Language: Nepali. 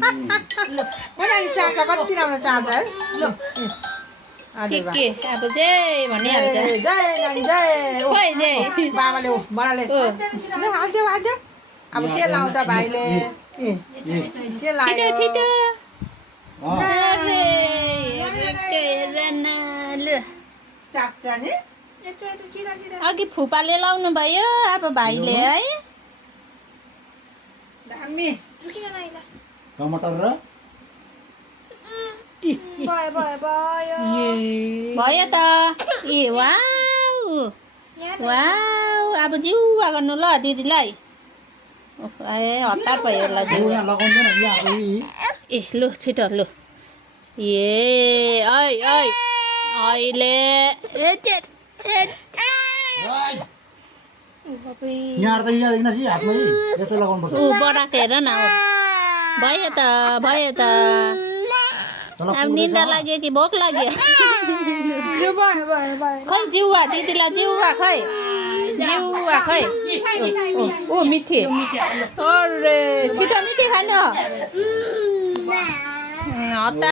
नानी चाहन्छ कति राम्रो चाहन्छ है के अब जय भनिहाल्छ जय नानी जय खोइ जय बाबाले हो बडाले हाल्थ्यो हाल्थ्यो अब के लाउँछ भाइले के लाग्यो छिटो अरे हेर न ल चाख्छ नि अघि फुपाले लाउनु भयो अब भाइले है दामी टमाटर र भयो त ए वाउ वाउ अब जिउवा गर्नु ल दिदीलाई ए हतार भयो होला जिउ यहाँ लगाउँदैन यहाँ ए लु छिटो लु ए ऐ ऐ अहिले यहाँ त यहाँ देखिन हातमा यतै लगाउनु पर्छ ऊ बडाको हेर न भयो त अब निन्दा लाग्यो कि भोक लाग्यो खै जिउवा दिदीलाई जिउवा खै ओ मिठी अरे छिटो मिठी खानु